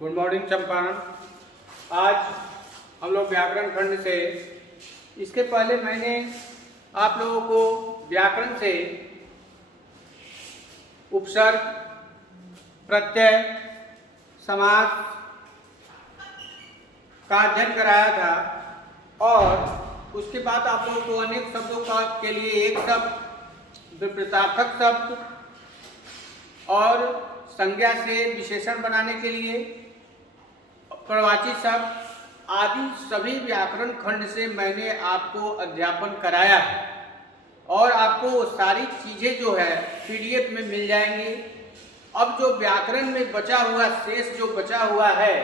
Good morning Champaran. आज हम लोग व्याकरण खंड से, इसके पहले मैंने आप लोगों को व्याकरण से उपसर्ग, प्रत्यय, समास का अध्ययन कराया था और उसके बाद आप लोगों को अनेक शब्दों का के लिए एक शब्द, विपरीतार्थक शब्द और संज्ञा से विशेषण बनाने के लिए प्रवाची शब्द आदि सभी व्याकरण खंड से मैंने आपको अध्यापन कराया है और आपको वो सारी चीज़ें जो है पीडीएफ में मिल जाएंगी। अब जो व्याकरण में बचा हुआ शेष जो बचा हुआ है,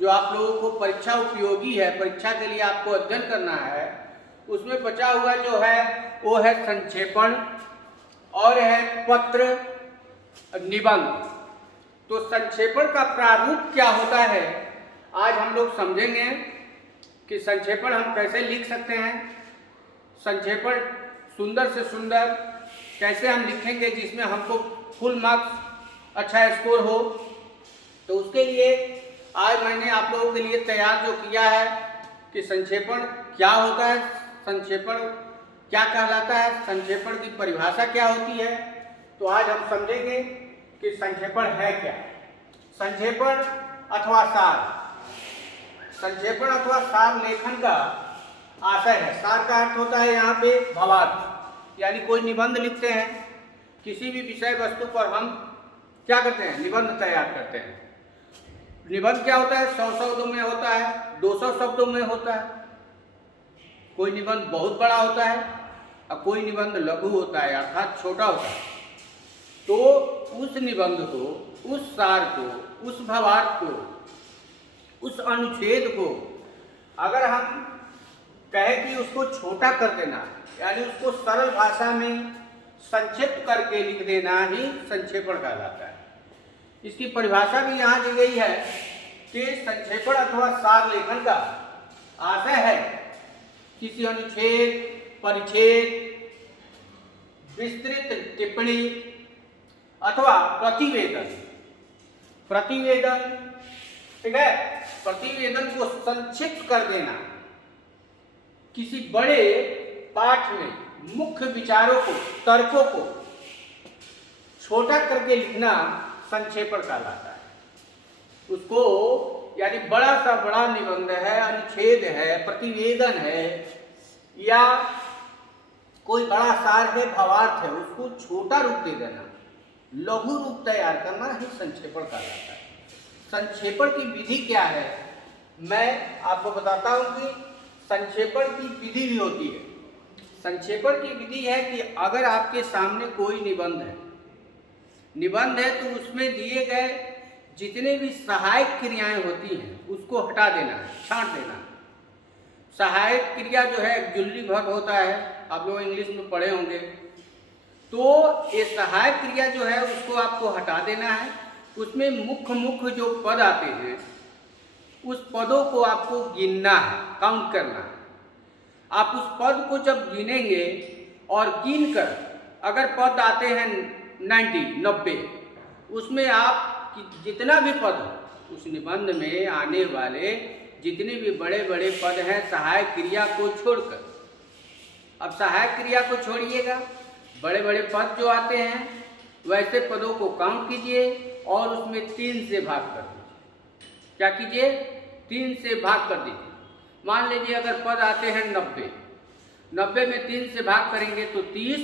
जो आप लोगों को परीक्षा उपयोगी है, परीक्षा के लिए आपको अध्ययन करना है, उसमें बचा हुआ जो है वो है संक्षेपण और है पत्र निबंध। तो संक्षेपण का प्रारूप क्या होता है आज हम लोग समझेंगे कि संक्षेपण हम कैसे लिख सकते हैं, संक्षेपण सुंदर से सुंदर कैसे हम लिखेंगे जिसमें हमको फुल मार्क्स अच्छा स्कोर हो। तो उसके लिए आज मैंने आप लोगों के लिए तैयार जो किया है कि संक्षेपण क्या होता है, संक्षेपण क्या कहलाता है, संक्षेपण की परिभाषा क्या होती है। तो आज हम समझेंगे कि संक्षेपण है क्या। संक्षेपण अथवा सार, संक्षेपण अथवा सार लेखन का आशय है। सार का अर्थ होता है यहाँ पे भावार्थ, यानी कोई निबंध लिखते हैं, किसी भी विषय वस्तु पर हम क्या करते हैं, निबंध तैयार करते हैं। निबंध क्या होता है, 100 शब्दों में होता है, 200 शब्दों में होता है। कोई निबंध बहुत बड़ा होता है और कोई निबंध लघु होता है, अर्थात छोटा होता है। तो उस निबंध को, उस सार को, उस भावार्थ को, उस अनुच्छेद को अगर हम कहें कि उसको छोटा कर देना, यानी उसको सरल भाषा में संक्षिप्त करके लिख देना ही संक्षेपण कहलाता है। इसकी परिभाषा भी यहाँ दी गई है कि संक्षेपण अथवा सार लेखन का आशय है किसी अनुच्छेद, परिच्छेद, विस्तृत टिप्पणी अथवा प्रतिवेदन, ठीक है, प्रतिवेदन को संक्षिप्त कर देना। किसी बड़े पाठ में मुख्य विचारों को, तर्कों को छोटा करके लिखना संक्षेपण कहलाता है। उसको यानी बड़ा सा बड़ा निबंध है, अनुच्छेद है, प्रतिवेदन है या कोई बड़ा सार है, भावार्थ है, उसको छोटा रूप दे देना, लघु रूप तैयार करना ही संक्षेपण कहलाता है। संक्षेपण की विधि क्या है, मैं आपको बताता हूं कि संक्षेपण की विधि भी होती है। संक्षेपण की विधि है कि अगर आपके सामने कोई निबंध है तो उसमें दिए गए जितने भी सहायक क्रियाएं होती हैं उसको हटा देना है, छांट देना। सहायक क्रिया जो है एक्जुलरी वर्ब होता है, आप लोग इंग्लिश में पढ़े होंगे। तो ये सहायक क्रिया जो है उसको आपको हटा देना है। उसमें मुख्य जो पद आते हैं उस पदों को आपको गिनना है, काउंट करना है। आप उस पद को जब गिनेंगे और गिन कर अगर पद आते हैं 90, उसमें आप जितना भी पद उस निबंध में आने वाले जितने भी बड़े बड़े पद हैं सहायक क्रिया को छोड़कर, अब सहायक क्रिया को छोड़िएगा, बड़े बड़े पद जो आते हैं वैसे पदों को काउंट कीजिए और उसमें 3 से भाग कर दीजिए। क्या कीजिए, 3 से भाग कर दीजिए। मान लीजिए अगर पद आते हैं 90 में 3 से भाग करेंगे तो 30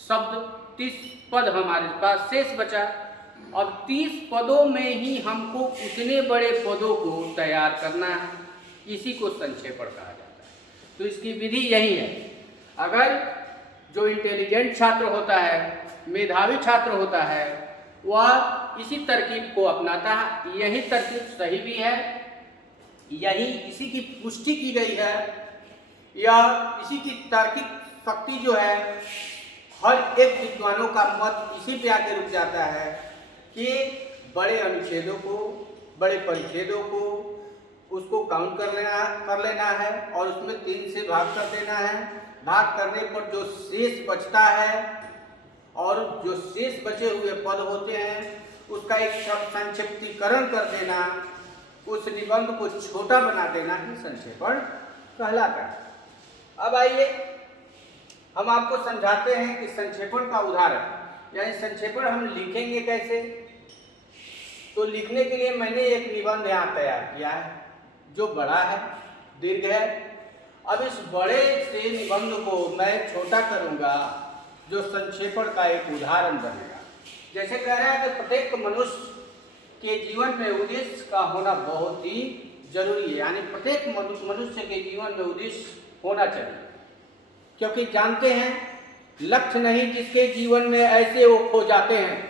शब्द, 30 पद हमारे पास शेष बचा। अब 30 पदों में ही हमको उतने बड़े पदों को तैयार करना है, इसी को संक्षेपण कहा जाता है। तो इसकी विधि यही है। अगर जो इंटेलिजेंट छात्र होता है, मेधावी छात्र होता है, वह इसी तरकीब को अपनाता है। यही तरकीब सही भी है, यही इसी की पुष्टि की गई है, या इसी की तार्किक शक्ति जो है हर एक विद्वानों का मत इसी पे आके रुक जाता है कि बड़े अनुच्छेदों को, बड़े परिच्छेदों को उसको काउंट कर लेना है और उसमें 3 से भाग कर देना है। भाग करने पर जो शेष बचता है और जो शेष बचे हुए पद होते हैं उसका एक शब्द संक्षिप्तीकरण कर देना, उस निबंध को छोटा बना देना ही संक्षेपण कहलाता है। अब आइए हम आपको समझाते हैं कि संक्षेपण का उदाहरण, यानी संक्षेपण हम लिखेंगे कैसे। तो लिखने के लिए मैंने एक निबंध यहाँ तैयार किया है जो बड़ा है, दीर्घ है। अब इस बड़े से निबंध को मैं छोटा करूँगा जो संक्षेपण का एक उदाहरण बनेगा। जैसे कह रहा है कि प्रत्येक मनुष्य के जीवन में उद्देश्य का होना बहुत ही जरूरी है, यानी प्रत्येक मनुष्य के जीवन में उद्देश्य होना चाहिए, क्योंकि जानते हैं लक्ष्य नहीं जिसके जीवन में ऐसे वो खो जाते हैं,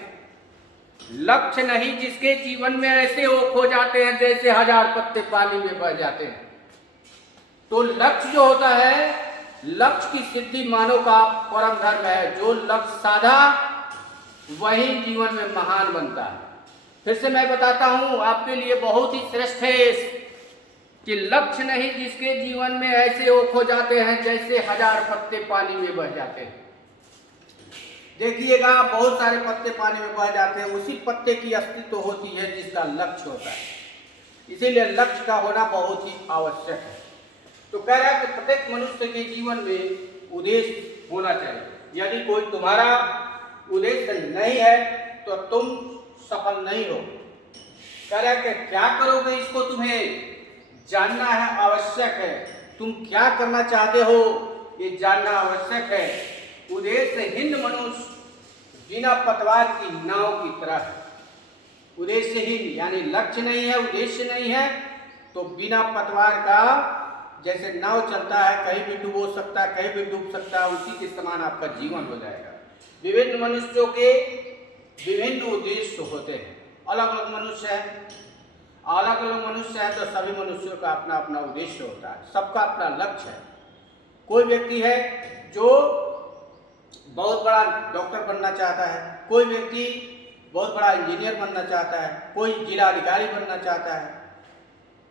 लक्ष्य नहीं जिसके जीवन में ऐसे वो खो जाते हैं जैसे हजार पत्ते पानी में बह जाते हैं। तो लक्ष्य जो होता है, लक्ष्य की सिद्धि मानव का परम धर्म है। जो लक्ष्य साधा वही जीवन में महान बनता है। फिर से मैं बताता हूं, आपके लिए बहुत ही श्रेष्ठ है कि लक्ष्य नहीं जिसके जीवन में ऐसे वो खो जाते हैं जैसे हजार पत्ते पानी में बह जाते हैं। देखिएगा बहुत सारे पत्ते पानी में बह जाते हैं, उसी पत्ते की अस्तित्व होती है जिसका लक्ष्य होता है। इसीलिए लक्ष्य का होना बहुत ही आवश्यक है। तो कह रहा है कि प्रत्येक मनुष्य के जीवन में उद्देश्य होना चाहिए। यदि कोई तुम्हारा उद्देश्य नहीं है तो तुम सफल नहीं हो। कह रहा है कि क्या करोगे इसको तुम्हें जानना है, आवश्यक है। तुम क्या करना चाहते हो ये जानना आवश्यक है। उद्देश्यहीन मनुष्य बिना पतवार की नाव की तरह है। उद्देश्यहीन यानी लक्ष्य नहीं है, उद्देश्य नहीं है, तो बिना पतवार का जैसे नाव चलता है, कहीं भी डूबो सकता है, कहीं भी डूब सकता है, उसी के समान आपका जीवन हो जाएगा। विभिन्न मनुष्यों के विभिन्न उद्देश्य होते हैं। अलग अलग मनुष्य है, अलग अलग मनुष्य है तो सभी मनुष्यों का अपना अपना उद्देश्य होता है, सबका अपना लक्ष्य है। कोई व्यक्ति है जो बहुत बड़ा डॉक्टर बनना चाहता है, कोई व्यक्ति बहुत बड़ा इंजीनियर बनना चाहता है, कोई जिला अधिकारी बनना चाहता है,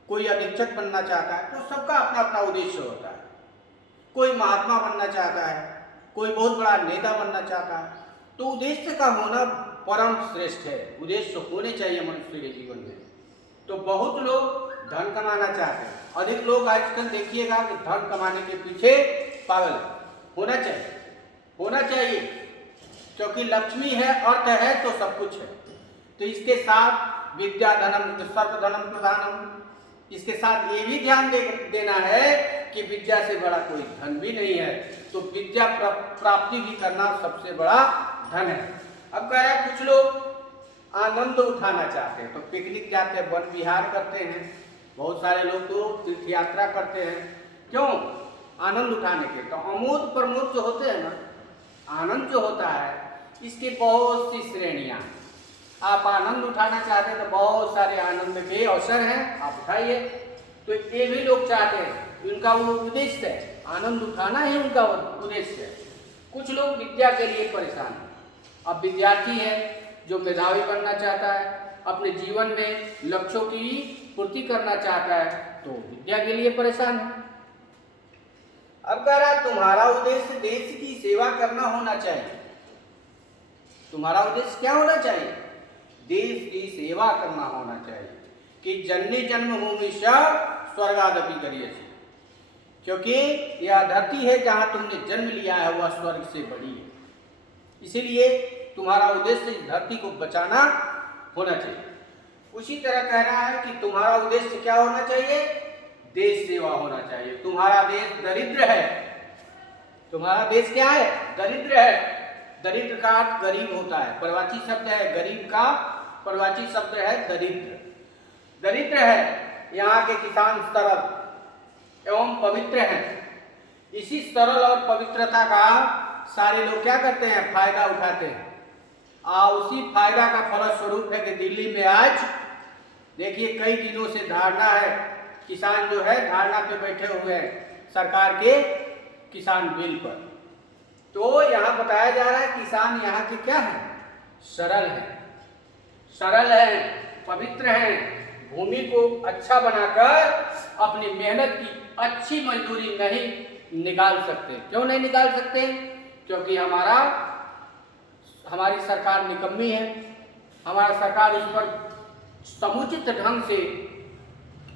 कोई अधीक्षक बनना चाहता है। तो सबका अपना अपना उद्देश्य होता है। कोई महात्मा बनना चाहता है, कोई बहुत बड़ा नेता बनना चाहता है। तो उद्देश्य का होना परम श्रेष्ठ है। उद्देश्य होने चाहिए मनुष्य के जीवन में। तो बहुत लोग धन कमाना चाहते हैं, अधिक लोग आजकल देखिएगा कि धन कमाने के पीछे पागल है। होना चाहिए, होना चाहिए, क्योंकि लक्ष्मी है, अर्थ है तो सब कुछ है। तो इसके साथ विद्या धनम सर्वधनम प्रधानम, इसके साथ ये भी ध्यान देना है कि विद्या से बड़ा कोई धन भी नहीं है। तो विद्या प्राप्ति भी करना सबसे बड़ा धन है। अब कह रहे हैं कुछ लोग आनंद उठाना चाहते हैं तो पिकनिक जाते हैं, वन विहार करते हैं। बहुत सारे लोग तो तीर्थ यात्रा करते हैं, क्यों? आनंद उठाने के। तो अमोद प्रमोद जो होते हैं ना, आनंद जो होता है इसकी बहुत सी श्रेणियां। आप आनंद उठाना चाहते हैं तो बहुत सारे आनंद के अवसर हैं, आप उठाइए। तो ये भी लोग चाहते हैं, उनका वो उद्देश्य है, आनंद उठाना ही उनका उद्देश्य है। कुछ लोग विद्या के लिए परेशान हैं। अब विद्यार्थी है जो मेधावी बनना चाहता है, अपने जीवन में लक्ष्यों की पूर्ति करना चाहता है, तो विद्या के लिए परेशान है। अब कह रहा तुम्हारा उद्देश्य देश की सेवा करना होना चाहिए। तुम्हारा उद्देश्य क्या होना चाहिए? देश की सेवा करना होना चाहिए कि जननी जन्मभूमि स्वर्गादपि करियसि, क्योंकि यह धरती है जहां तुमने जन्म लिया है वह स्वर्ग से बड़ी है। इसीलिए तुम्हारा उद्देश्य इस धरती को बचाना होना चाहिए। उसी तरह कह रहा है कि तुम्हारा उद्देश्य क्या होना चाहिए? देश सेवा होना चाहिए। तुम्हारा देश दरिद्र है। तुम्हारा देश क्या है? दरिद्र है। दरिद्र का अर्थ गरीब होता है, प्रवाची शब्द है। गरीब का प्रवाची शब्द है दरिद्र। दरिद्र है। यहाँ के किसान सरल एवं पवित्र हैं। इसी सरल और पवित्रता का सारे लोग क्या करते हैं? फायदा उठाते हैं। उसी फायदा का फलस्वरूप है कि दिल्ली में आज देखिए कई दिनों से धारणा है, किसान जो है धारणा पे बैठे हुए हैं सरकार के किसान बिल पर। तो यहाँ बताया जा रहा है किसान यहाँ के क्या है? सरल है, सरल है, पवित्र है। भूमि को अच्छा बनाकर अपनी मेहनत की अच्छी मजदूरी नहीं निकाल सकते। क्यों नहीं निकाल सकते? क्योंकि हमारी सरकार निकम्मी है। हमारा सरकार इस पर समुचित ढंग से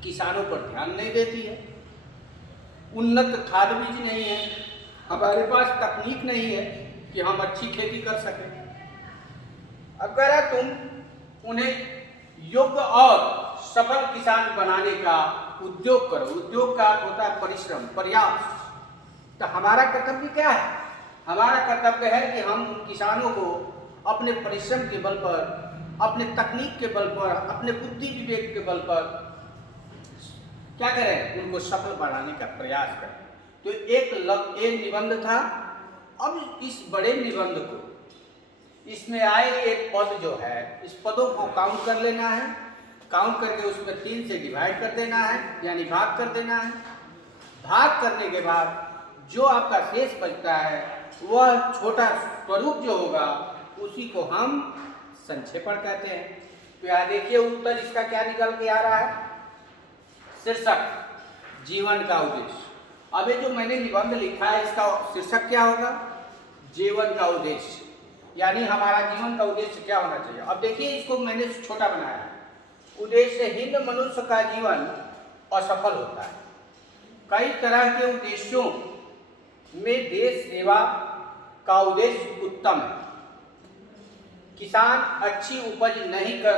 किसानों पर ध्यान नहीं देती है। उन्नत खाद बीज नहीं है, हमारे पास तकनीक नहीं है कि हम अच्छी खेती कर सकें। अब कह रहा तुम उन्हें योग्य और सफल किसान बनाने का उद्योग करो। उद्योग का अर्थ होता है परिश्रम, प्रयास। तो हमारा कर्तव्य क्या है? हमारा कर्तव्य है कि हम उन किसानों को अपने परिश्रम के बल पर, अपने तकनीक के बल पर, अपने बुद्धि विवेक के बल पर क्या करें, उनको सफल बनाने का प्रयास करें। तो एक निबंध था। अब इस बड़े निबंध को, इसमें आए एक पद जो है, इस पदों को काउंट कर लेना है। काउंट करके उसमें 3 से डिवाइड कर देना है, यानी भाग कर देना है। भाग करने के बाद जो आपका शेष बचता है वह छोटा स्वरूप जो होगा उसी को हम संक्षेपण कहते हैं। तो यहाँ देखिए उत्तर इसका क्या निकल के आ रहा है। शीर्षक जीवन का उद्देश्य। अब ये जो मैंने निबंध लिखा है इसका शीर्षक क्या होगा? जीवन का उद्देश्य, यानी हमारा जीवन का उद्देश्य क्या होना चाहिए। अब देखिए इसको मैंने छोटा बनाया है। उद्देश्यहीन मनुष्य का जीवन असफल होता है। कई तरह के उद्देश्यों में देश सेवा का उद्देश्य उत्तम है। किसान अच्छी उपज नहीं कर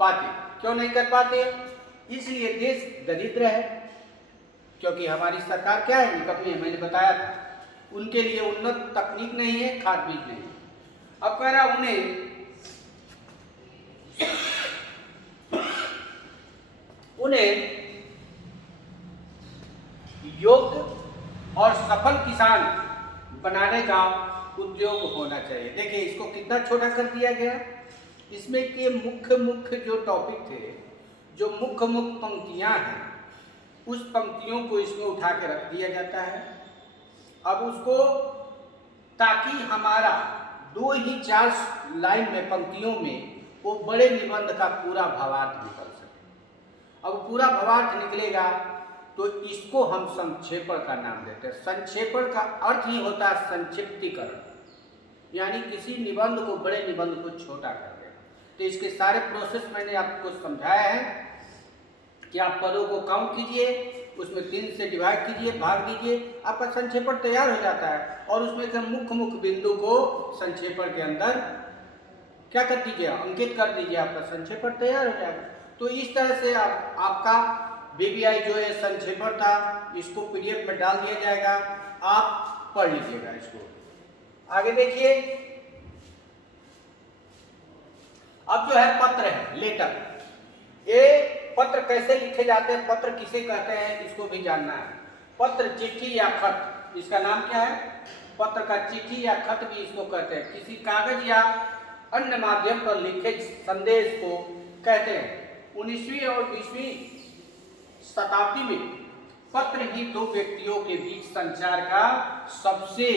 पाते। क्यों नहीं कर पाते? इसलिए देश दरिद्र है, क्योंकि हमारी सरकार क्या है, निकम्मी है। मैंने बताया था, उनके लिए उन्नत तकनीक नहीं है, खाद बीज नहीं है। अब कह रहा उन्हें योग्य और सफल किसान बनाने का उद्योग होना चाहिए। देखिए इसको कितना छोटा कर दिया गया। इसमें के मुख्य जो टॉपिक थे, जो मुख्य पंक्तियां हैं, उस पंक्तियों को इसमें उठा के रख दिया जाता है। अब उसको, ताकि हमारा 2 ही 4 लाइन में, पंक्तियों में वो बड़े निबंध का पूरा भावार्थ निकल सके। अब पूरा भावार्थ निकलेगा तो इसको हम संक्षेपण का नाम देते हैं। संक्षेपण का अर्थ ही होता है संक्षिप्तीकरण, यानी किसी निबंध को, बड़े निबंध को छोटा कर देना। तो इसके सारे प्रोसेस मैंने आपको समझाया है कि आप पदों को काउंट कीजिए, उसमें 3 से डिवाइड कीजिए, भाग दीजिए, आपका संक्षेपण तैयार हो जाता है। और उसमें से मुख्य बिंदु को संक्षेपण के अंदर क्या कर दीजिए, अंकित कर दीजिए, आपका संक्षेपण तैयार हो जाएगा। तो इस तरह से आपका बीबीआई जो है संक्षेपण था, इसको पीडीएफ में डाल दिया जाएगा, आप पढ़ लीजिएगा इसको। आगे देखिए, अब जो है पत्र है, लेटर। ये पत्र कैसे लिखे जाते हैं, पत्र किसे कहते हैं, इसको भी जानना है। पत्र, चिट्ठी या खत, इसका नाम क्या है? पत्र का चिट्ठी या खत भी इसको कहते हैं। किसी कागज या अन्य माध्यम पर लिखे संदेश को कहते हैं। 19वीं और 20वीं शताब्दी में पत्र ही 2 व्यक्तियों के बीच संचार का सबसे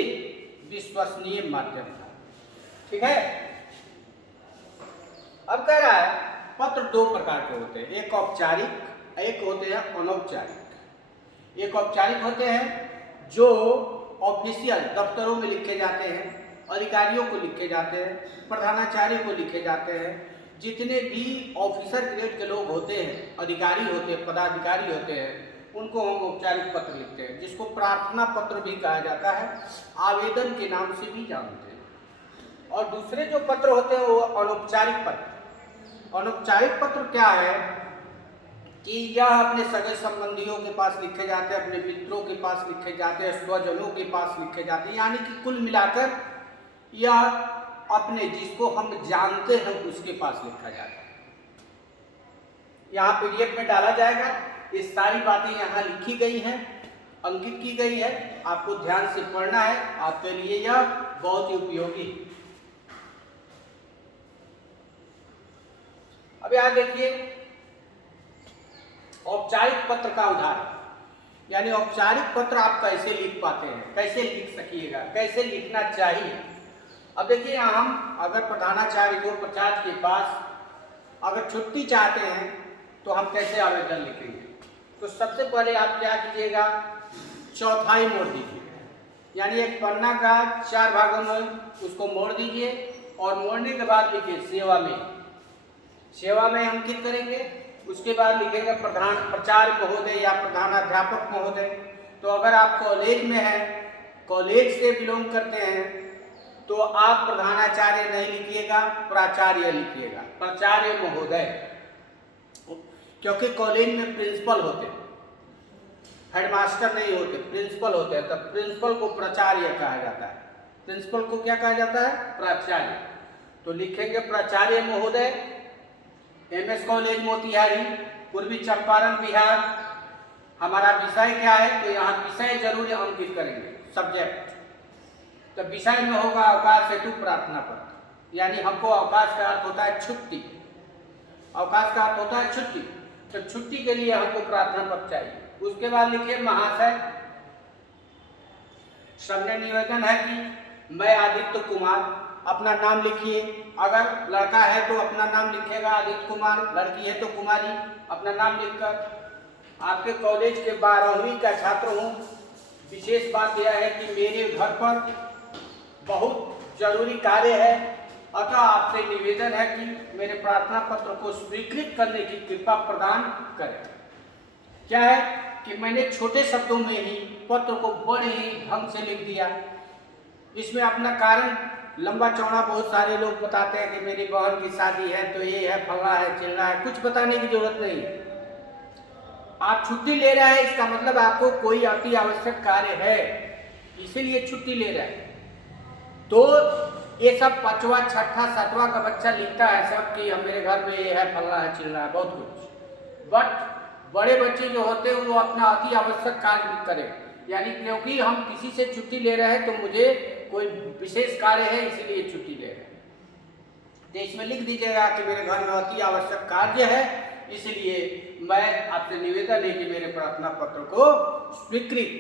विश्वसनीय माध्यम था। ठीक है। अब कह रहा है पत्र 2 प्रकार के होते हैं, एक औपचारिक, एक होते हैं अनौपचारिक। एक औपचारिक होते हैं जो ऑफिशियल दफ्तरों में लिखे जाते हैं, अधिकारियों को लिखे जाते हैं, प्रधानाचार्य को लिखे जाते हैं। जितने भी ऑफिसर ग्रेड के लोग होते हैं, अधिकारी होते हैं, पदाधिकारी होते हैं, उनको हम औपचारिक पत्र लिखते हैं, जिसको प्रार्थना पत्र भी कहा जाता है, आवेदन के नाम से भी जानते हैं। और दूसरे जो पत्र होते हैं वो अनौपचारिक पत्र। अनौपचारिक पत्र क्या है कि यह अपने सगे संबंधियों के पास लिखे जाते हैं, अपने मित्रों के पास लिखे जाते हैं, स्वजनों के पास लिखे जाते हैं, यानी कि कुल मिलाकर यह अपने, जिसको हम जानते हैं, उसके पास लिखा जाता है। यहाँ पीडीएफ में डाला जाएगा। ये सारी बातें यहाँ लिखी गई हैं, अंकित की गई है, आपको ध्यान से पढ़ना है, आपके लिए यह बहुत ही उपयोगी है। अब यहाँ देखिए औपचारिक पत्र का उदाहरण, यानी औपचारिक पत्र आप कैसे लिख पाते हैं, कैसे लिख सकिएगा, कैसे लिखना चाहिए। अब देखिए हम अगर प्रधानाचार्य को प्रचार्य के पास अगर छुट्टी चाहते हैं तो हम कैसे आवेदन लिखेंगे। तो सबसे पहले आप क्या कीजिएगा, चौथाई मोड़ दीजिए, यानी एक पन्ना का 4 भागों में उसको मोड़ दीजिए और मोड़ने के बाद लिखिए सेवा में। सेवा में अंकित करेंगे। उसके बाद लिखेंगे प्रधान प्राचार्य महोदय या प्रधानाध्यापक महोदय। तो अगर आप कॉलेज में हैं, कॉलेज से बिलोंग करते हैं, तो आप प्रधानाचार्य नहीं लिखिएगा, प्राचार्य लिखिएगा, प्राचार्य महोदय, क्योंकि कॉलेज में प्रिंसिपल होते, हेडमास्टर नहीं होते, प्रिंसिपल होते हैं। तब प्रिंसिपल को प्राचार्य कहा जाता है। प्रिंसिपल को क्या कहा जाता है? प्राचार्य। तो लिखेंगे प्राचार्य महोदय, एमएस कॉलेज मोतिहारी, पूर्वी चंपारण बिहार। हमारा विषय क्या है? तो यहाँ विषय जरूर अंकित करेंगे, सब्जेक्ट। तो विषय में होगा अवकाश हेतु प्रार्थना पत्र, यानी हमको अवकाश का अर्थ होता है छुट्टी। अवकाश का अर्थ होता है छुट्टी, तो छुट्टी के लिए हमको प्रार्थना पत्र चाहिए। उसके बाद लिखिए महाशय, सबने निवेदन है कि मैं आदित्य कुमार, अपना नाम लिखिए। अगर लड़का है तो अपना नाम लिखेगा आदित्य कुमार, लड़की है तो कुमारी, अपना नाम लिखकर। आपके कॉलेज के 12वीं का छात्र हूँ। विशेष बात यह है कि मेरे घर पर बहुत जरूरी कार्य है, अतः आपसे निवेदन है कि मेरे प्रार्थना पत्र को स्वीकृत करने की कृपा प्रदान करें। क्या है कि मैंने छोटे शब्दों में ही पत्र को बड़े ही ढंग से लिख दिया। इसमें अपना कारण लंबा चौड़ा बहुत सारे लोग बताते हैं कि मेरी बहन की शादी है, तो ये है, फला है, चिल्ला है, कुछ बताने की जरूरत नहीं है। आप छुट्टी ले रहे हैं, इसका मतलब आपको कोई अति आवश्यक कार्य है, इसीलिए छुट्टी ले रहे हैं। तो ये सब 5वां 6ठा 7वां का बच्चा लिखता है सब कि मेरे घर में ये है, फला है, चिल्ला है, बहुत कुछ। बट बड़े बच्चे जो होते हैं वो अपना अति आवश्यक कार्य करें, यानी क्योंकि हम किसी से छुट्टी ले रहे हैं तो मुझे कोई विशेष कार्य है, इसीलिए छुट्टी ले रहे हैं। तो इसमें लिख दीजिएगा कि मेरे घर में अति आवश्यक कार्य है, इसलिए मैं आपसे निवेदन है कि मेरे प्रार्थना पत्र को स्वीकृत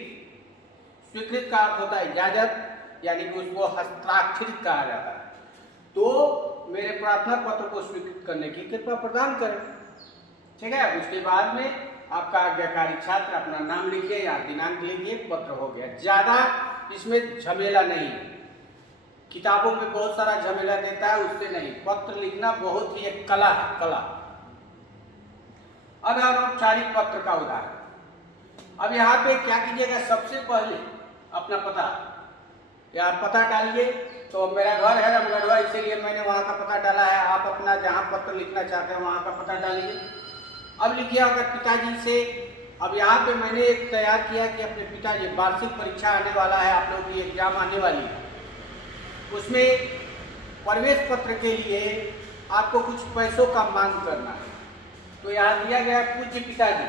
का अर्थ होता है इजाजत, यानी कि उसको हस्ताक्षरित कहा जाता है। तो मेरे प्रार्थना पत्र को स्वीकृत करने की कृपा प्रदान करें। ठीक है। उसके बाद में आपका आज्ञाकारी छात्र अपना नाम लिखिए या दिनांक लिखिए, पत्र हो गया। ज्यादा इसमें झमेला नहीं है, किताबों में बहुत सारा झमेला देता है, उससे नहीं। पत्र लिखना बहुत ही एक कला है, कला। अब अनौपचारिक पत्र का उदाहरण। अब यहाँ पे क्या कीजिएगा, सबसे पहले अपना पता, यार पता डालिए। तो मेरा घर है रमगढ़वा, इसीलिए मैंने वहाँ का पता डाला है। आप अपना जहाँ पत्र लिखना चाहते हैं वहाँ का पता डालिए। अब लिखिए अगर पिताजी से, अब यहाँ पे मैंने एक तैयार किया कि अपने पिताजी, वार्षिक परीक्षा आने वाला है, आप लोगों की एग्जाम आने वाली है, उसमें प्रवेश पत्र के लिए आपको कुछ पैसों का मांग करना है। तो यहाँ दिया गया पूज्य पिताजी,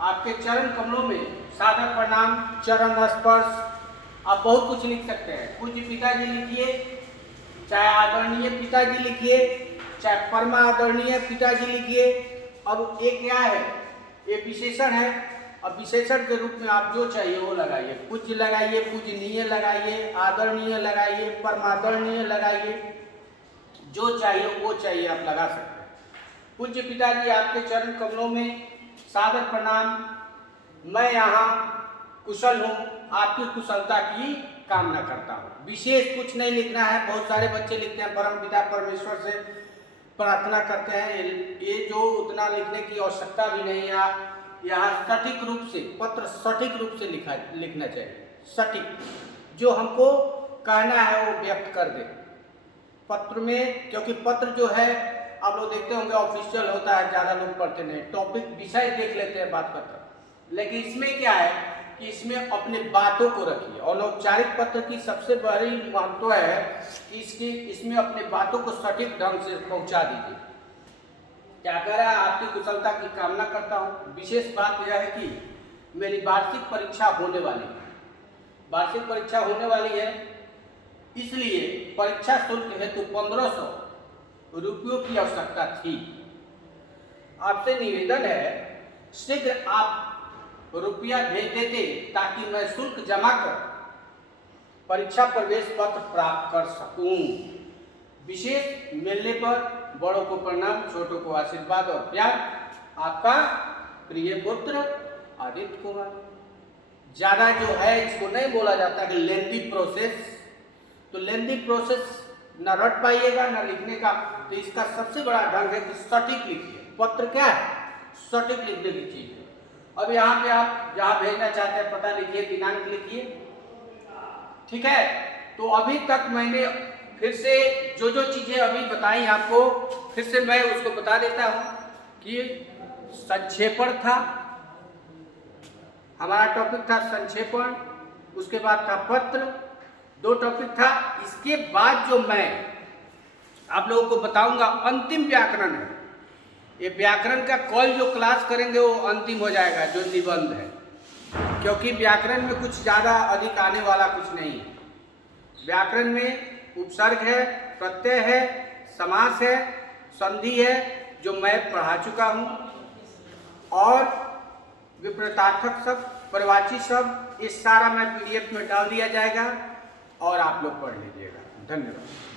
आपके चरण कमलों में सादर प्रणाम, चरण स्पर्श, आप बहुत कुछ लिख सकते हैं। पूज्य पिताजी लिखिए, चाहे आदरणीय पिताजी लिखिए, चाहे परम आदरणीय पिताजी लिखिए। अब एक क्या है, ये विशेषण है। अब विशेषण के रूप में आप जो चाहिए वो लगाइए, पूज्य लगाइए, पूजनीय लगाइए, आदरणीय लगाइए, परमादरणीय लगाइए, जो चाहिए वो चाहिए आप लगा सकते हैं। पूज्य पिताजी आपके चरण कमलों में सादर प्रणाम, मैं यहाँ कुशल हूँ, आपकी कुशलता की कामना करता हूँ। विशेष कुछ नहीं लिखना है। बहुत सारे बच्चे लिखते हैं परम पिता परमेश्वर से प्रार्थना करते हैं, ये जो उतना लिखने की आवश्यकता भी नहीं है। यहाँ सटीक रूप से, पत्र सटीक रूप से लिखना चाहिए, सटीक, जो हमको कहना है वो व्यक्त कर दे पत्र में। क्योंकि पत्र जो है आप लोग देखते होंगे ऑफिशियल होता है, ज़्यादा लोग पढ़ते नहीं, टॉपिक विषय देख लेते हैं बात करते हैं। लेकिन इसमें क्या है कि इसमें अपने बातों को रखिए। अनौपचारिक पत्र की सबसे बड़ी महत्व है कि इसमें अपने बातों को सटीक ढंग से पहुंचा दीजिए। क्या कह रहा है, आपकी कुशलता की कामना करता हूं। विशेष बात यह है कि मेरी वार्षिक परीक्षा होने वाली है, वार्षिक परीक्षा होने वाली है, इसलिए परीक्षा शुल्क हेतु 1500 रुपयों की आवश्यकता थी। आपसे निवेदन है शीघ्र आप रुपया भेज देते ताकि मैं शुल्क जमा कर परीक्षा प्रवेश पत्र प्राप्त कर सकूं। विशेष मिलने पर बड़ों को प्रणाम, छोटों को आशीर्वाद और प्यार, आपका प्रिय पुत्र आदित्य कुमार। ज्यादा जो है इसको नहीं बोला जाता कि लेंथी प्रोसेस, तो लेंथी प्रोसेस ना रट पाइएगा ना लिखने का। तो इसका सबसे बड़ा ढंग है कि सटीक लिखिए। पत्र क्या है? सटीक लिखने की चीज है। अब यहाँ पे आप जहाँ भेजना चाहते हैं पता लिखिए, दिनांक लिखिए, ठीक है। तो अभी तक मैंने फिर से जो जो चीजें अभी बताई आपको, फिर से मैं उसको बता देता हूँ कि संक्षेपण था, हमारा टॉपिक था संक्षेपण, उसके बाद था पत्र, 2 टॉपिक था। इसके बाद जो मैं आप लोगों को बताऊंगा अंतिम व्याकरण है। ये व्याकरण का कल जो क्लास करेंगे वो अंतिम हो जाएगा, जो निबंध है, क्योंकि व्याकरण में कुछ ज़्यादा अधिक आने वाला कुछ नहीं है। व्याकरण में उपसर्ग है, प्रत्यय है, समास है, संधि है, जो मैं पढ़ा चुका हूँ, और विपरीतार्थक शब्द, परिवाची शब्द, ये सारा मैं PDF में डाल दिया जाएगा और आप लोग पढ़ लीजिएगा। धन्यवाद।